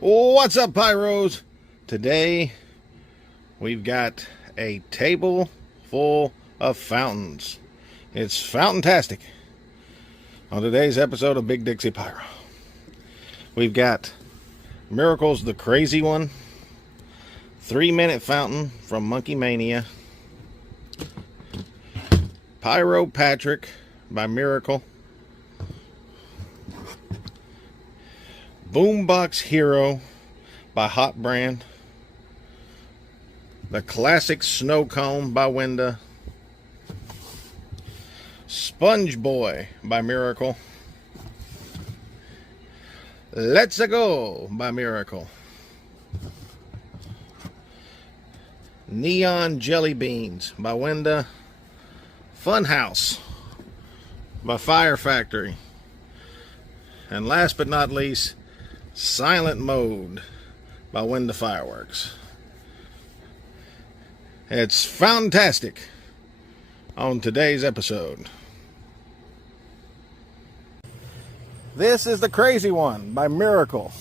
What's up, Pyros? Today we've got a table full of fountains. It's fountain-tastic. On today's episode of Big Dixie Pyro, we've got Miracle's the Crazy One, 3-minute fountain from Monkey Mania, Pyro Patrick by Miracle, Boombox Hero by Hot Brand, the Classic Snow Cone by Wenda, Spongeboy by Miracle, Let's Go by Miracle, Neon Jelly Beans by Wenda, Funhouse by Fire Factory, and last but not least, Silent Mode by Wenda Fireworks. It's fantastic on today's episode. This is The Crazy One by Miracle.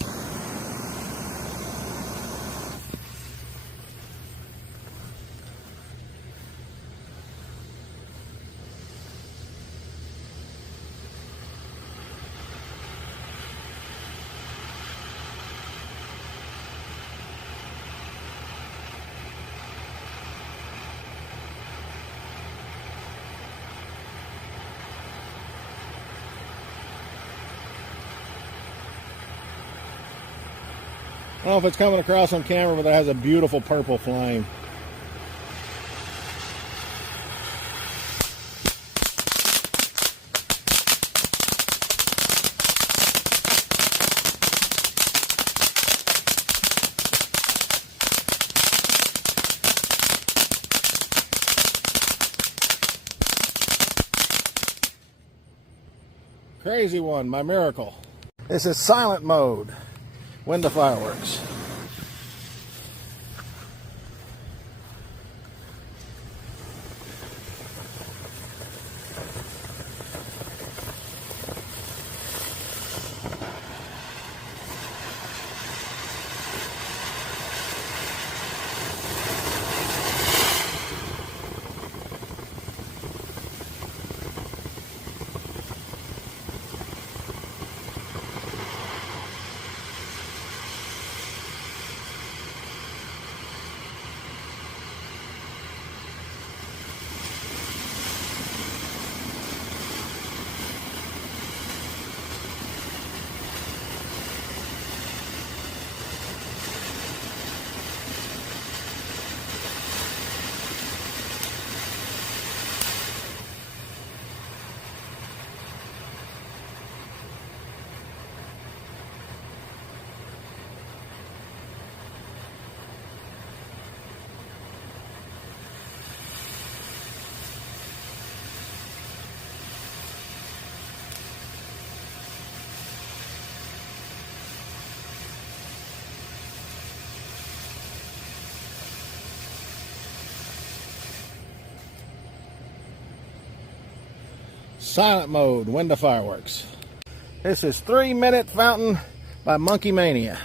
I don't know if it's coming across on camera, but it has a beautiful purple flame. Crazy One by Miracle. This is Silent Mode. Wenda Fireworks. Silent Mode, Wenda Fireworks. This is 3-minute fountain by Monkey Mania.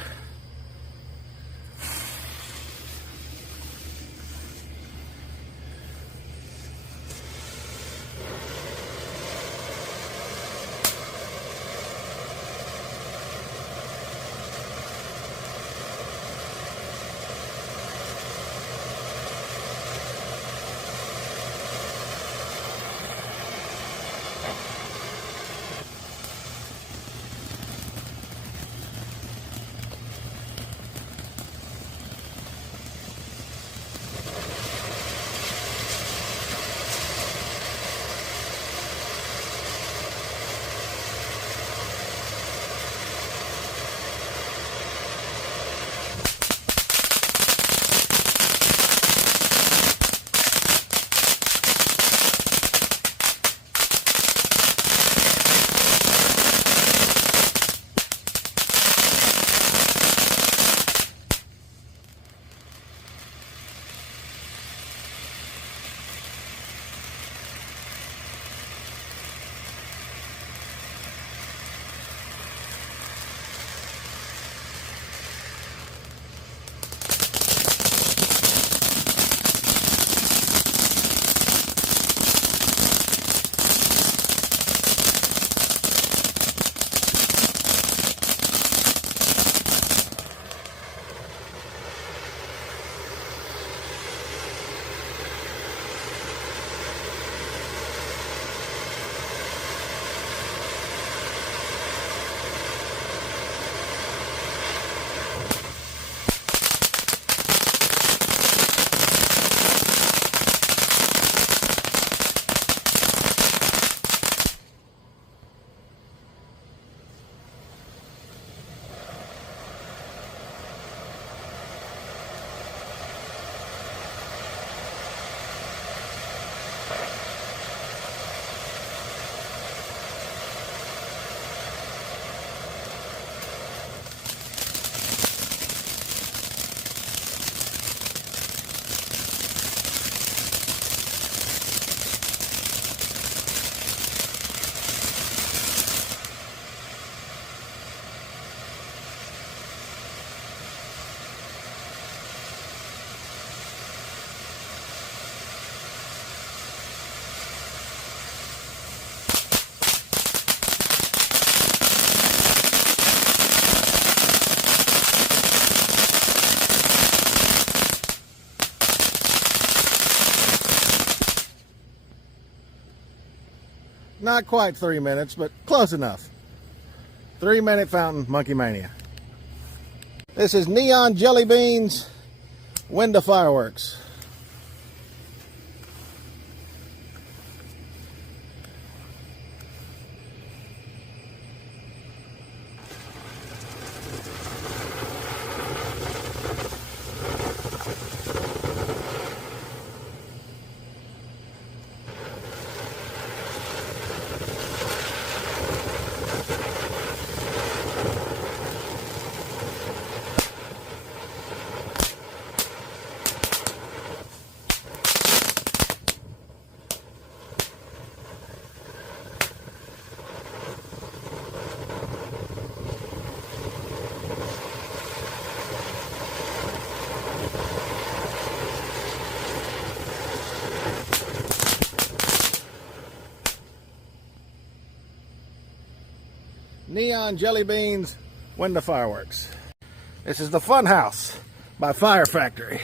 Not quite 3 minutes, but close enough. 3-minute fountain, Monkey Mania. This is Neon Jelly Beans Window Fireworks. Neon Jelly Beans Window Fireworks. This is the Funhouse by Fire Factory.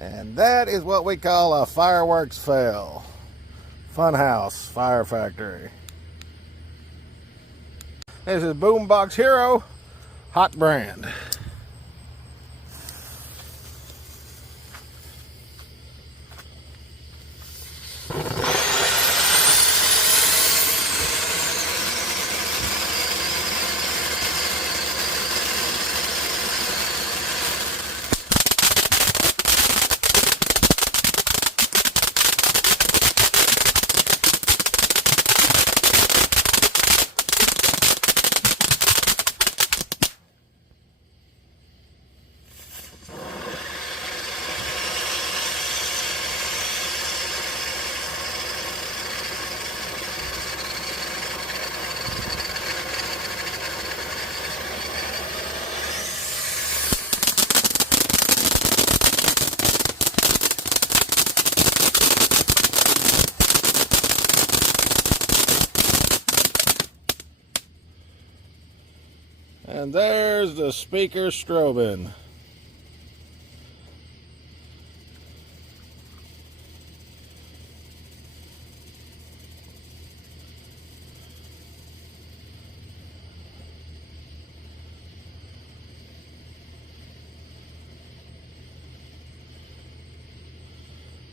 And that is what we call a fireworks fail. Funhouse Fire Factory. This is Boombox Hero Hot Brand. And there's the speaker strobing.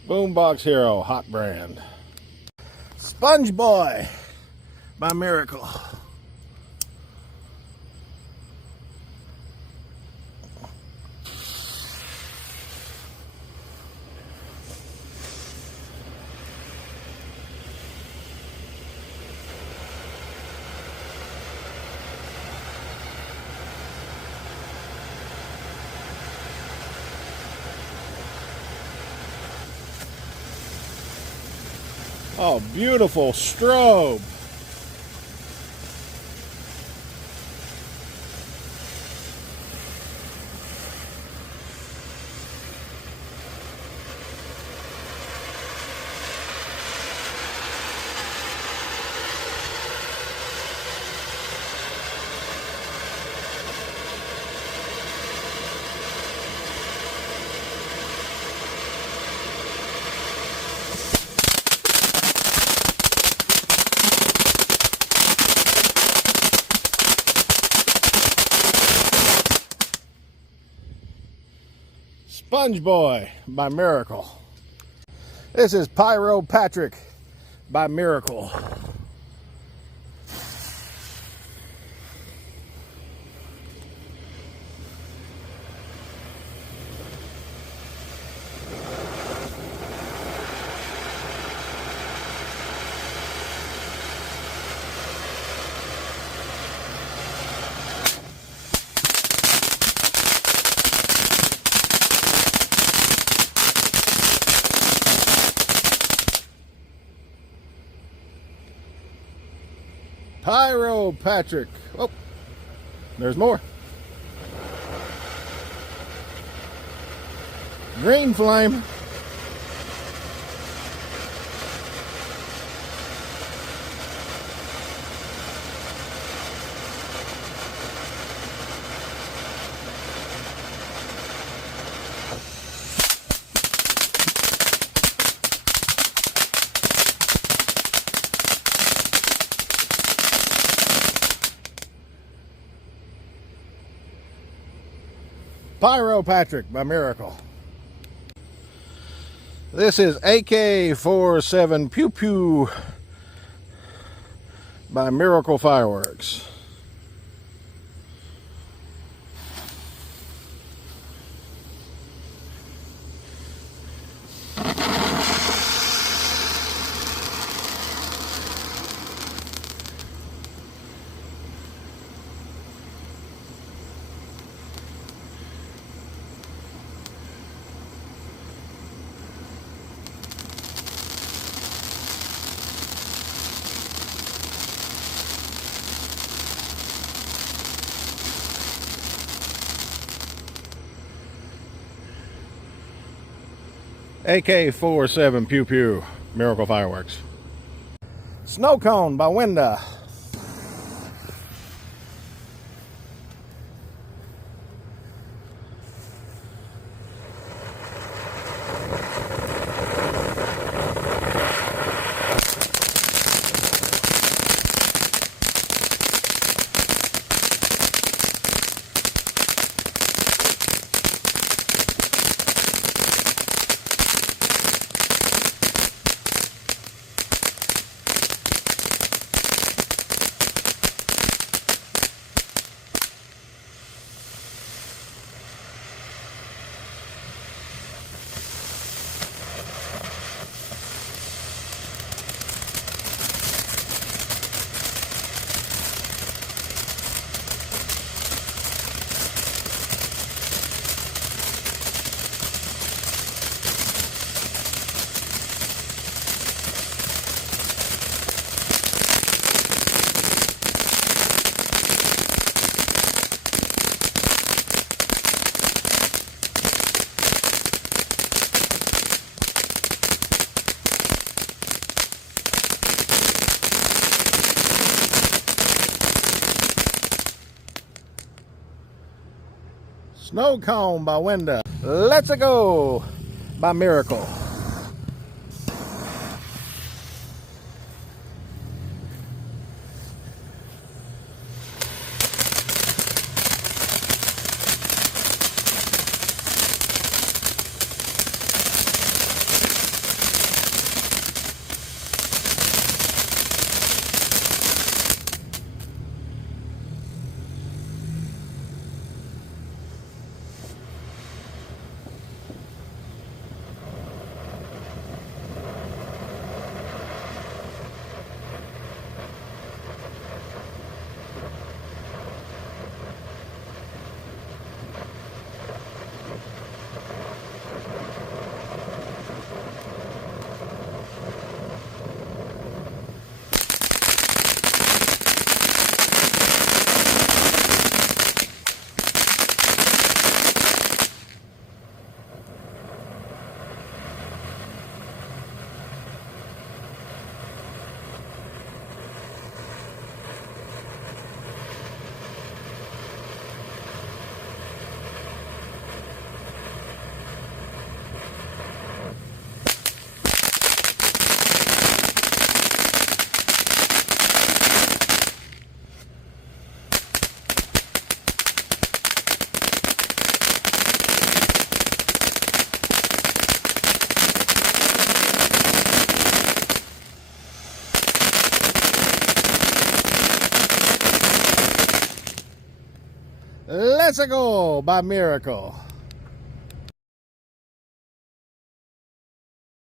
Boombox Hero Hot Brand. Spongeboy by Miracle. Oh, beautiful strobe. Spongeboy by Miracle. This is Pyro Patrick by Miracle. Pyro Patrick. Oh, there's more. Green flame. Pyro Patrick by Miracle. This is AK-47 Pew Pew by Miracle Fireworks. AK-47 Pew Pew, Miracle Fireworks. Snow Cone by Winda. Snow Cone by Winda. Let's Go by Miracle. Let's go by miracle.